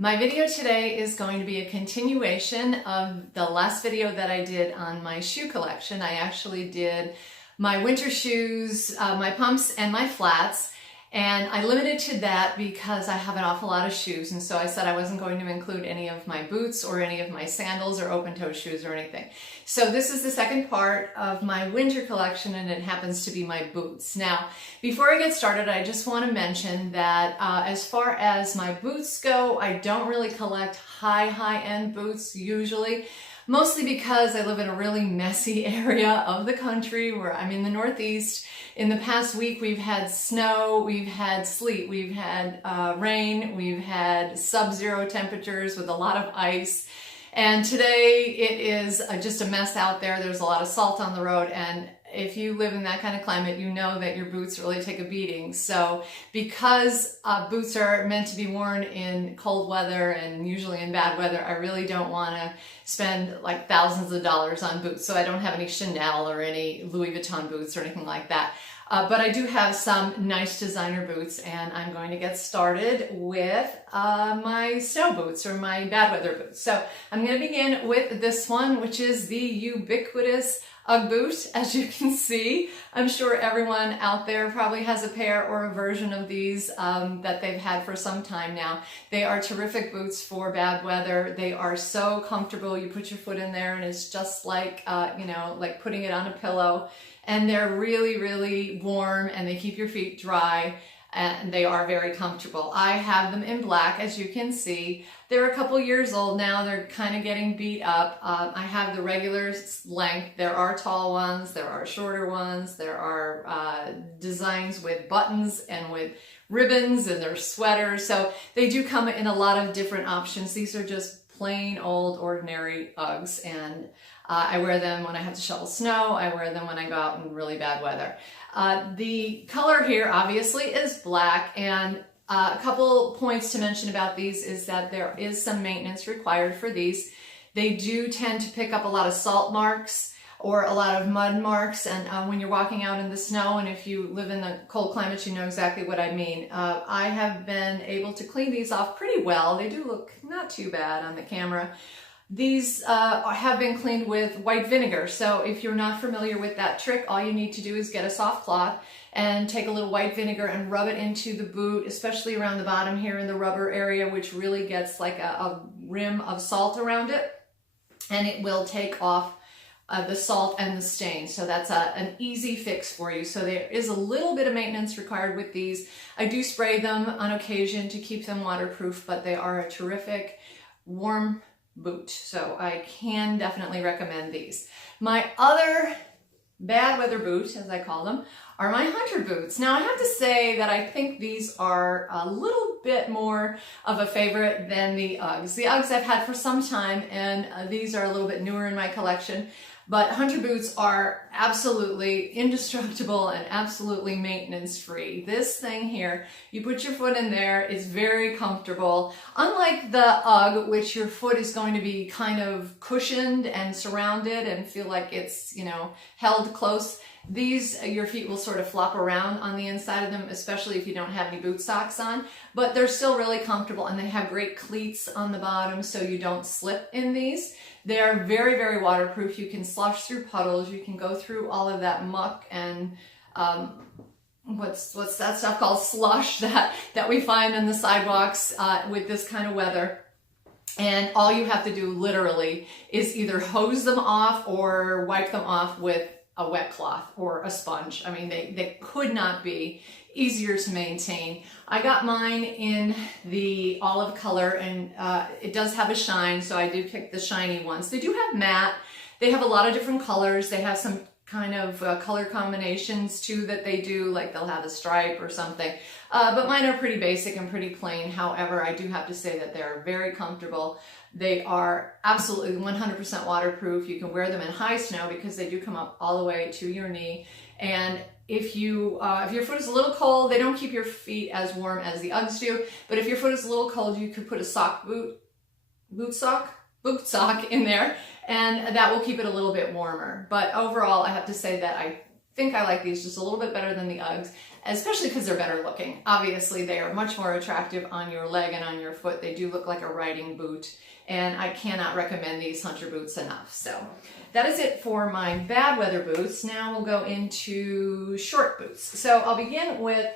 My video today is going to be a continuation of the last video that I did on my shoe collection. I actually did my winter shoes, my pumps and my flats, and I limited to that because I have an awful lot of shoes, and so I said I wasn't going to include any of my boots or any of my sandals or open-toe shoes or anything. So this is the second part of my winter collection, and it happens to be my boots. Now, before I get started, I just want to mention that as far as my boots go, I don't really collect high-end boots usually. Mostly because I live in a really messy area of the country where I'm in the Northeast. In the past week, we've had snow, we've had sleet, we've had rain, we've had sub-zero temperatures with a lot of ice. And today it is just a mess out there. There's a lot of salt on the road, and if you live in that kind of climate, you know that your boots really take a beating. So because boots are meant to be worn in cold weather and usually in bad weather, I really don't want to spend like thousands of dollars on boots. So I don't have any Chanel or any Louis Vuitton boots or anything like that. But I do have some nice designer boots, and I'm going to get started with my snow boots or my bad weather boots. So I'm going to begin with this one, which is the ubiquitous Ugg boot. As you can see, I'm sure everyone out there probably has a pair or a version of these that they've had for some time now. They are terrific boots for bad weather. They are so comfortable. You put your foot in there and it's just like, like putting it on a pillow. And they're really, really warm, and they keep your feet dry, and they are very comfortable. I have them in black, as you can see. They're a couple years old now. They're kind of getting beat up. I have the regular length. There are tall ones. There are shorter ones. There are designs with buttons and with ribbons, and they're sweaters. So they do come in a lot of different options. These are just plain old ordinary Uggs, and I wear them when I have to shovel snow. I wear them when I go out in really bad weather. The color here obviously is black, and a couple points to mention about these is that there is some maintenance required for these. They do tend to pick up a lot of salt marks or a lot of mud marks, and when you're walking out in the snow, and if you live in the cold climates, you know exactly what I mean. I have been able to clean these off pretty well. They do look not too bad on the camera. These have been cleaned with white vinegar, so if you're not familiar with that trick, all you need to do is get a soft cloth and take a little white vinegar and rub it into the boot, especially around the bottom here in the rubber area, which really gets like a rim of salt around it, and it will take off the salt and the stain. So that's an easy fix for you. So there is a little bit of maintenance required with these. I do spray them on occasion to keep them waterproof, but they are a terrific warm boot. So I can definitely recommend these. My other bad weather boot, as I call them, are my hunter boots. Now I have to say that I think these are a little bit more of a favorite than the Uggs. The Uggs I've had for some time, and these are a little bit newer in my collection. But hunter boots are absolutely indestructible and absolutely maintenance free. This thing here, you put your foot in there, it's very comfortable. Unlike the Ugg, which your foot is going to be kind of cushioned and surrounded and feel like it's, held close. These, your feet will sort of flop around on the inside of them, especially if you don't have any boot socks on, but they're still really comfortable, and they have great cleats on the bottom so you don't slip in these. They are very, very waterproof. You can slush through puddles. You can go through all of that muck and what's that stuff called, slush that we find on the sidewalks with this kind of weather. And all you have to do literally is either hose them off or wipe them off with a wet cloth or a sponge. I mean, they could not be easier to maintain. I got mine in the olive color, and it does have a shine, so I do pick the shiny ones. They do have matte. They have a lot of different colors. They have some kind of color combinations too that they do, like they'll have a stripe or something. But mine are pretty basic and pretty plain. However, I do have to say that they're very comfortable. They are absolutely 100% waterproof. You can wear them in high snow because they do come up all the way to your knee. And if your foot is a little cold, they don't keep your feet as warm as the Uggs do. But if your foot is a little cold, you could put a boot sock in there, and that will keep it a little bit warmer. But overall, I have to say that I think I like these just a little bit better than the Uggs, especially because they're better looking. Obviously, they are much more attractive on your leg and on your foot. They do look like a riding boot, and I cannot recommend these hunter boots enough. So that is it for my bad weather boots. Now we'll go into short boots. So I'll begin with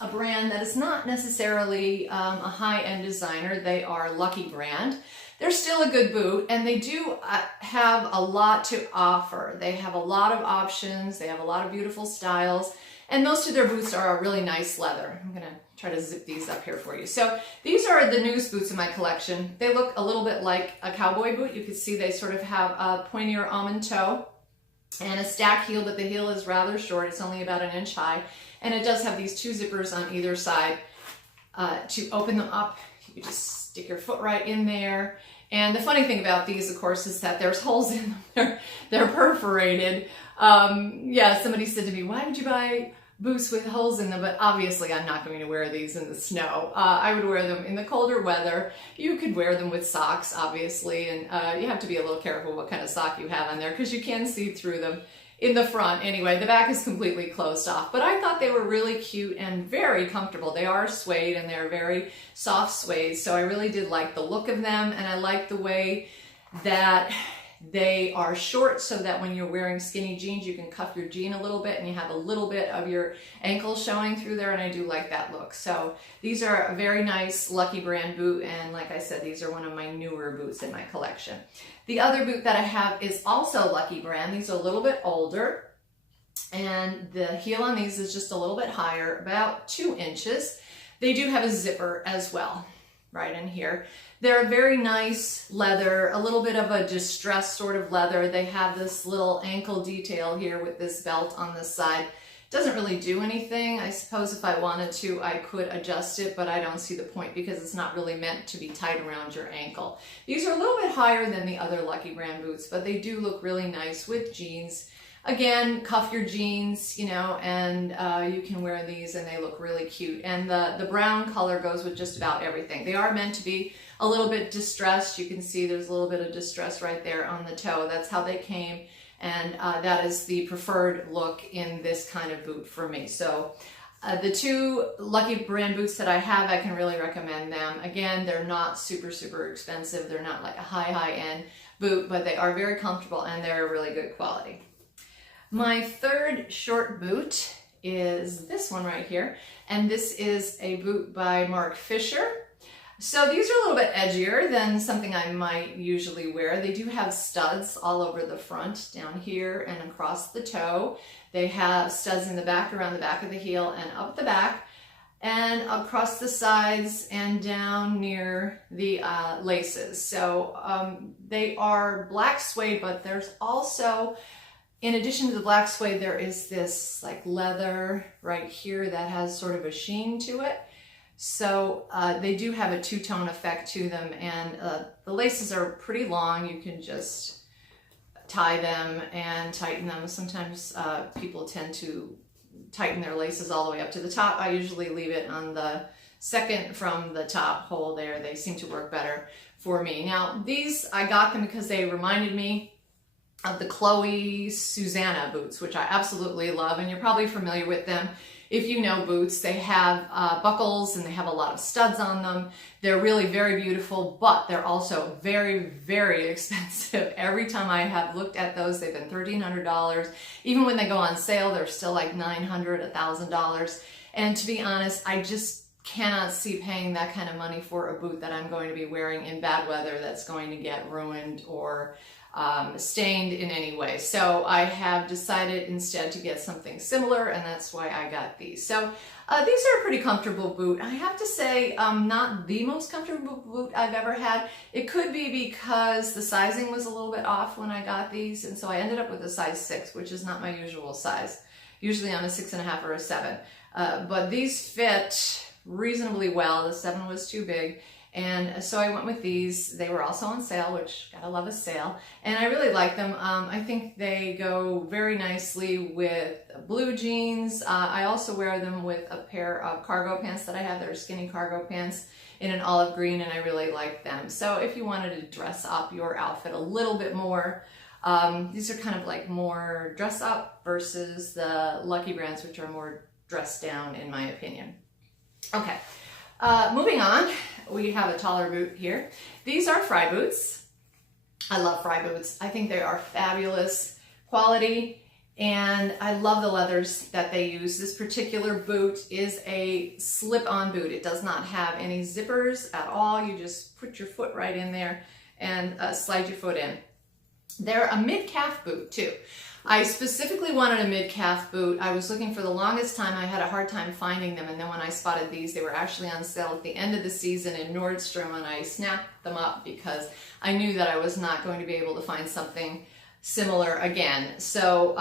a brand that is not necessarily a high-end designer. They are Lucky brand. They're still a good boot, and they do have a lot to offer. They have a lot of options. They have a lot of beautiful styles, and most of their boots are a really nice leather. I'm gonna try to zip these up here for you. So these are the newest boots in my collection. They look a little bit like a cowboy boot. You can see they sort of have a pointier almond toe and a stack heel, but the heel is rather short. It's only about 1 inch high, and it does have these 2 zippers on either side to open them up. You can just stick your foot right in there. And the funny thing about these, of course, is that there's holes in them. They're perforated. Yeah, somebody said to me, why would you buy boots with holes in them? But obviously I'm not going to wear these in the snow. I would wear them in the colder weather. You could wear them with socks, obviously, and you have to be a little careful what kind of sock you have on there because you can see through them. In the front, anyway, the back is completely closed off, but I thought they were really cute and very comfortable. They are suede and they're very soft suede, so I really did like the look of them, and I like the way that they are short so that when you're wearing skinny jeans, you can cuff your jean a little bit and you have a little bit of your ankle showing through there, and I do like that look. So these are a very nice Lucky brand boot, and like I said, these are one of my newer boots in my collection. The other boot that I have is also Lucky brand. These are a little bit older, and the heel on these is just a little bit higher, about 2 inches. They do have a zipper as well, right in here. They're a very nice leather, a little bit of a distressed sort of leather. They have this little ankle detail here with this belt on this side. Doesn't really do anything. I suppose if I wanted to, I could adjust it, but I don't see the point because it's not really meant to be tight around your ankle. These are a little bit higher than the other Lucky brand boots, but they do look really nice with jeans. Again, cuff your jeans, you know, and you can wear these and they look really cute. And the brown color goes with just about everything. They are meant to be a little bit distressed. You can see there's a little bit of distress right there on the toe. That's how they came. And that is the preferred look in this kind of boot for me. So the 2 Lucky brand boots that I have, I can really recommend them. Again, they're not super, super expensive. They're not like a high-end boot, but they are very comfortable and they're really good quality. My third short boot is this one right here. And this is a boot by Marc. So these are a little bit edgier than something I might usually wear. They do have studs all over the front, down here and across the toe. They have studs in the back, around the back of the heel and up the back and across the sides and down near the laces. So they are black suede, but there's also, in addition to the black suede, there is this like leather right here that has sort of a sheen to it. So they do have a 2-tone effect to them, and the laces are pretty long. You can just tie them and tighten them. Sometimes people tend to tighten their laces all the way up to the top. I usually leave it on the second from the top hole there. They seem to work better for me. Now these, I got them because they reminded me of the Chloe Susanna boots, which I absolutely love, and you're probably familiar with them. If you know boots, they have buckles and they have a lot of studs on them. They're really very beautiful, but they're also very, very expensive. Every time I have looked at those, they've been $1,300. Even when they go on sale, they're still like $900, $1,000. And to be honest, I just cannot see paying that kind of money for a boot that I'm going to be wearing in bad weather that's going to get ruined or stained in any way. So I have decided instead to get something similar, and that's why I got these. So these are a pretty comfortable boot. I have to say, not the most comfortable boot I've ever had. It could be because the sizing was a little bit off when I got these, and so I ended up with a size 6, which is not my usual size. Usually I'm a 6.5 or a 7. But these fit reasonably well. The 7 was too big. And so I went with these. They were also on sale, which gotta love a sale. And I really like them. I think they go very nicely with blue jeans. I also wear them with a pair of cargo pants that I have. They're skinny cargo pants in an olive green, and I really like them. So if you wanted to dress up your outfit a little bit more, These are kind of like more dress up versus the Lucky brands, which are more dress down in my opinion. Okay, moving on, we have a taller boot here. These are Frye Boots. I love Frye Boots. I think they are fabulous quality, and I love the leathers that they use. This particular boot is a slip-on boot. It does not have any zippers at all. You just put your foot right in there and slide your foot in. They're a mid-calf boot too. I specifically wanted a mid-calf boot. I was looking for the longest time. I had a hard time finding them, and then when I spotted these, they were actually on sale at the end of the season in Nordstrom, and I snapped them up because I knew that I was not going to be able to find something similar again. So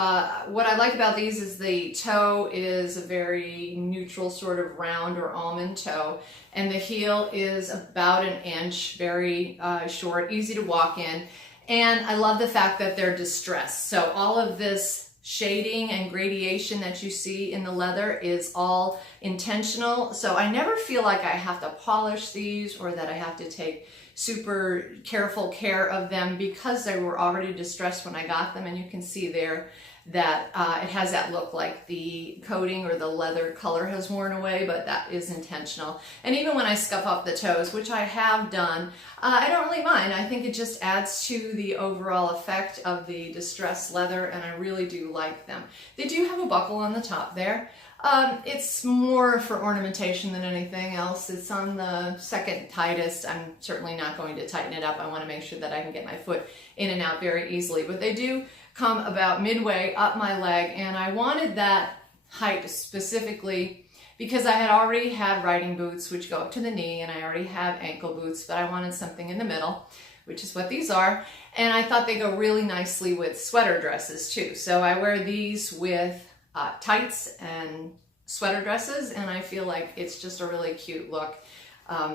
what I like about these is the toe is a very neutral sort of round or almond toe, and the heel is about an inch, very short, easy to walk in. And I love the fact that they're distressed. So all of this shading and gradation that you see in the leather is all intentional. So I never feel like I have to polish these or that I have to take super careful care of them because they were already distressed when I got them. And you can see there that it has that look like the coating or the leather color has worn away, but that is intentional. And even when I scuff up the toes, which I have done, I don't really mind. I think it just adds to the overall effect of the distressed leather, and I really do like them. They do have a buckle on the top there. It's more for ornamentation than anything else. It's on the second tightest. I'm certainly not going to tighten it up. I want to make sure that I can get my foot in and out very easily, but they do come about midway up my leg, and I wanted that height specifically because I had already had riding boots which go up to the knee, and I already have ankle boots, but I wanted something in the middle, which is what these are, and I thought they go really nicely with sweater dresses too. So I wear these with tights and sweater dresses, and I feel like it's just a really cute look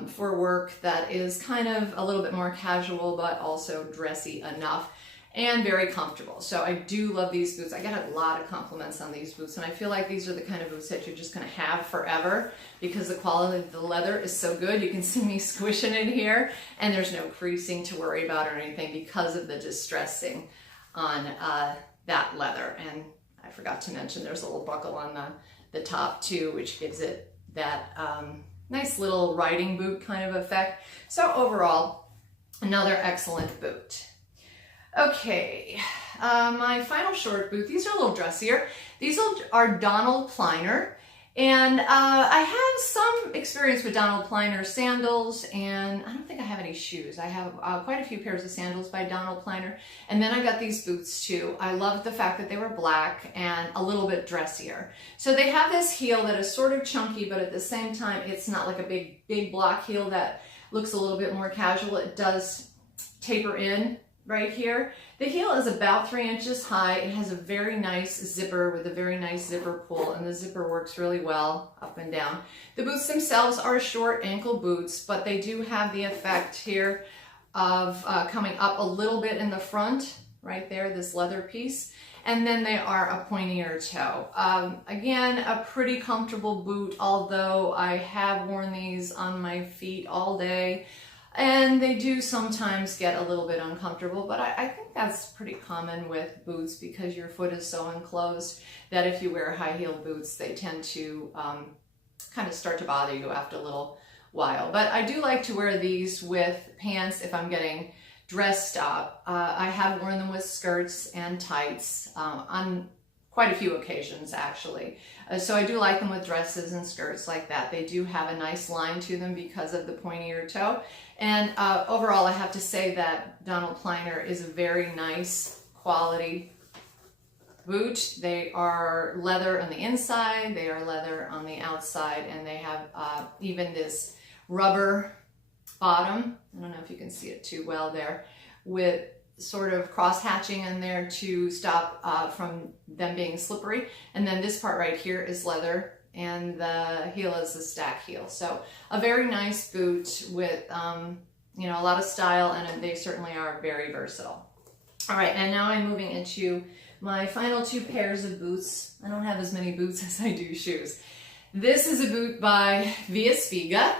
for work that is kind of a little bit more casual but also dressy enough and very comfortable. So I do love these boots. I get a lot of compliments on these boots, and I feel like these are the kind of boots that you're just gonna have forever because the quality of the leather is so good. You can see me squishing it here, and there's no creasing to worry about or anything because of the distressing on that leather. And I forgot to mention there's a little buckle on the top too, which gives it that nice little riding boot kind of effect. So overall, another excellent boot. Okay, my final short boot, these are a little dressier. These are Donald Pliner, and I have some experience with Donald Pliner sandals, and I don't think I have any shoes. I have quite a few pairs of sandals by Donald Pliner, and then I got these boots too. I loved the fact that they were black and a little bit dressier. So they have this heel that is sort of chunky, but at the same time, it's not like a big block heel that looks a little bit more casual. It does taper in right here. The heel is about 3 inches high. It has a very nice zipper with a very nice zipper pull, and the zipper works really well up and down. The boots themselves are short ankle boots, but they do have the effect here of coming up a little bit in the front, right there, this leather piece, and then they are a pointier toe. Again, a pretty comfortable boot, although I have worn these on my feet all day. And they do sometimes get a little bit uncomfortable, but I think that's pretty common with boots because your foot is so enclosed that if you wear high heel boots, they tend to kind of start to bother you after a little while. But I do like to wear these with pants if I'm getting dressed up. I have worn them with skirts and tights on quite a few occasions actually. So I do like them with dresses and skirts like that. They do have a nice line to them because of the pointier toe. And overall, I have to say that Donald Pliner is a very nice quality boot. They are leather on the inside, they are leather on the outside, and they have even this rubber bottom. I don't know if you can see it too well there, with sort of cross hatching in there to stop from them being slippery. And then this part right here is leather, and the heel is a stack heel. So a very nice boot with you know, a lot of style, and they certainly are very versatile. All right, and now I'm moving into my final two pairs of boots. I don't have as many boots as I do shoes. This is a boot by Spiga.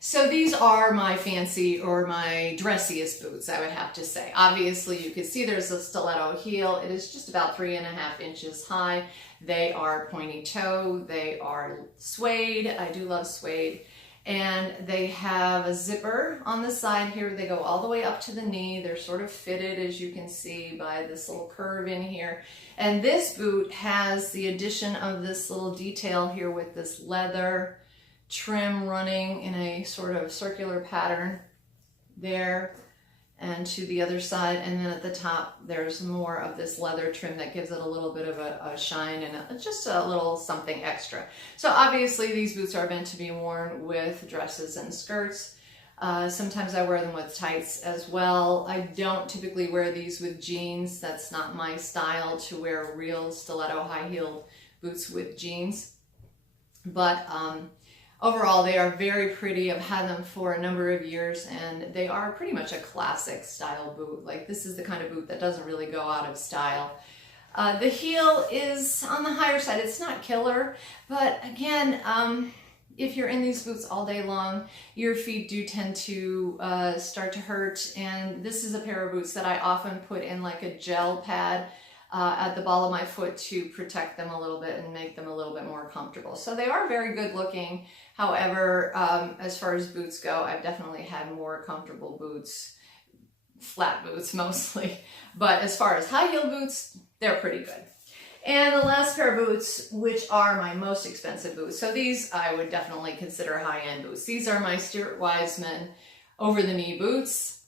So these are my fancy or my dressiest boots, I would have to say. Obviously, you can see there's a stiletto heel. It is just about 3.5 inches high. They are pointy toe. They are suede. I do love suede. And they have a zipper on the side here. They go all the way up to the knee. They're sort of fitted, as you can see, by this little curve in here. And this boot has the addition of this little detail here with this leather trim running in a sort of circular pattern there and to the other side, and then at the top there's more of this leather trim that gives it a little bit of a shine and just a little something extra. So obviously these boots are meant to be worn with dresses and skirts. Sometimes I wear them with tights as well. I don't typically wear these with jeans. That's not my style, to wear real stiletto high-heeled boots with jeans. But overall, they are very pretty. I've had them for a number of years, and they are pretty much a classic style boot. Like, this is the kind of boot that doesn't really go out of style. The heel is on the higher side. It's not killer, but again, if you're in these boots all day long, your feet do tend to start to hurt. And this is a pair of boots that I often put in like a gel pad at the ball of my foot to protect them a little bit and make them a little bit more comfortable. So they are very good looking. However, as far as boots go, I've definitely had more comfortable boots, flat boots mostly. But as far as high heel boots, they're pretty good. And the last pair of boots, which are my most expensive boots. So these I would definitely consider high-end boots. These are my Stuart Weisman over-the-knee boots.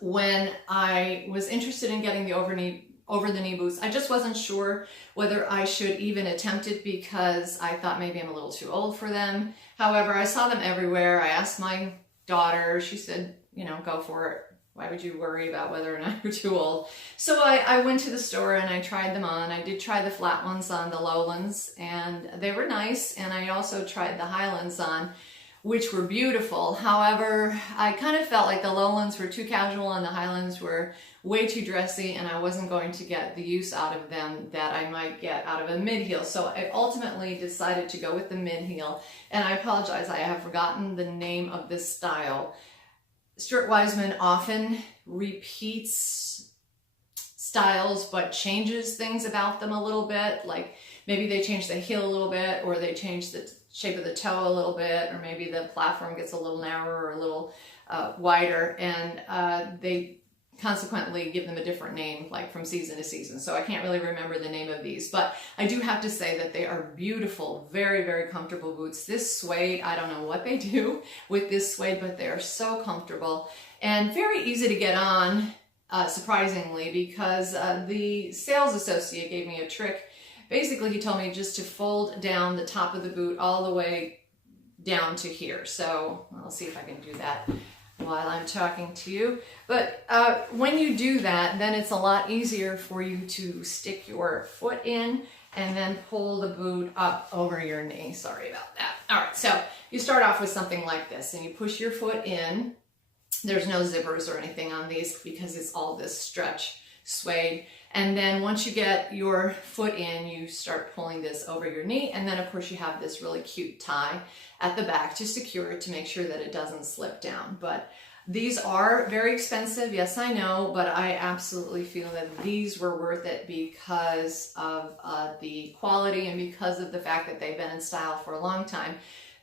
When I was interested in getting the over-the-knee boots, I just wasn't sure whether I should even attempt it because I thought maybe I'm a little too old for them. However, I saw them everywhere. I asked my daughter. She said, you know, go for it. Why would you worry about whether or not you're too old? So I went to the store and I tried them on. I did try the flat ones on, the lowlands, and they were nice. And I also tried the highlands on, which were beautiful. However, I kind of felt like the lowlands were too casual and the highlands were way too dressy, and I wasn't going to get the use out of them that I might get out of a mid-heel. So I ultimately decided to go with the mid-heel, and I apologize, I have forgotten the name of this style. Stuart Weisman often repeats styles but changes things about them a little bit, like maybe they change the heel a little bit, or they change the shape of the toe a little bit, or maybe the platform gets a little narrower or a little wider, and they consequently give them a different name, like from season to season. So I can't really remember the name of these, but I do have to say that they are beautiful, very, very comfortable boots. This suede, I don't know what they do with this suede, but they are so comfortable and very easy to get on, surprisingly, because the sales associate gave me a trick. Basically, he told me just to fold down the top of the boot all the way down to here. So I'll see if I can do that while I'm talking to you. But when you do that, then it's a lot easier for you to stick your foot in and then pull the boot up over your knee. Sorry about that. All right, so you start off with something like this and you push your foot in. There's no zippers or anything on these because it's all this stretch suede. And then once you get your foot in, you start pulling this over your knee. And then of course you have this really cute tie at the back to secure it, to make sure that it doesn't slip down. But these are very expensive, yes, I know, but I absolutely feel that these were worth it because of the quality and because of the fact that they've been in style for a long time.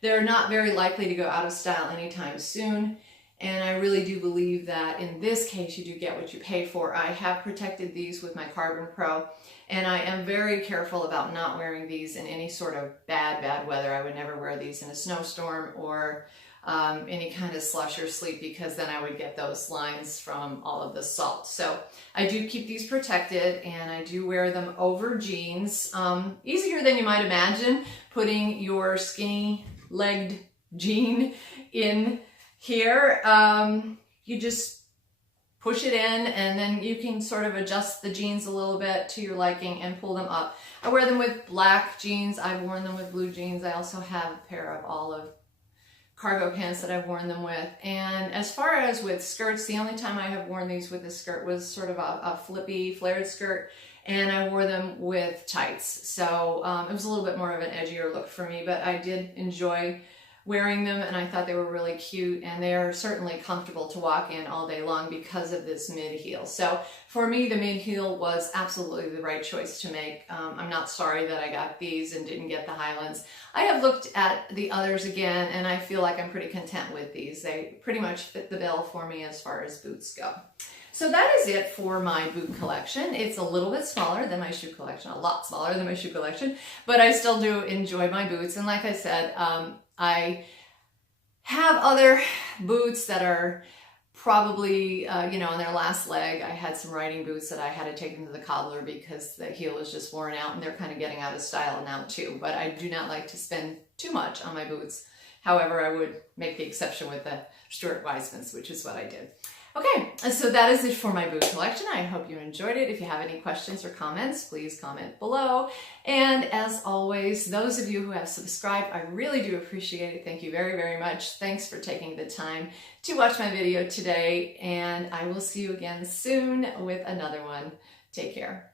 They're not very likely to go out of style anytime soon. And I really do believe that in this case, you do get what you pay for. I have protected these with my Carbon Pro, and I am very careful about not wearing these in any sort of bad weather. I would never wear these in a snowstorm or any kind of slush or sleet, because then I would get those lines from all of the salt. So I do keep these protected, and I do wear them over jeans. Easier than you might imagine, putting your skinny-legged jean in here. You just push it in, and then you can sort of adjust the jeans a little bit to your liking and pull them up. I wear them with black jeans. I've worn them with blue jeans. I also have a pair of olive cargo pants that I've worn them with. And as far as with skirts, the only time I have worn these with a skirt was sort of a flippy flared skirt, and I wore them with tights. So it was a little bit more of an edgier look for me, but I did enjoy wearing them, and I thought they were really cute, and they're certainly comfortable to walk in all day long because of this mid heel. So for me, the mid heel was absolutely the right choice to make. I'm not sorry that I got these and didn't get the Highlands. I have looked at the others again, and I feel like I'm pretty content with these. They pretty much fit the bill for me as far as boots go. So that is it for my boot collection. It's a little bit smaller than my shoe collection, a lot smaller than my shoe collection, but I still do enjoy my boots. And like I said, I have other boots that are probably, you know, on their last leg. I had some riding boots that I had to take them to the cobbler because the heel is just worn out, and they're kind of getting out of style now too. But I do not like to spend too much on my boots. However, I would make the exception with the Stuart Weismans, which is what I did. Okay, so that is it for my boot collection. I hope you enjoyed it. If you have any questions or comments, please comment below. And as always, those of you who have subscribed, I really do appreciate it. Thank you very, very much. Thanks for taking the time to watch my video today, and I will see you again soon with another one. Take care.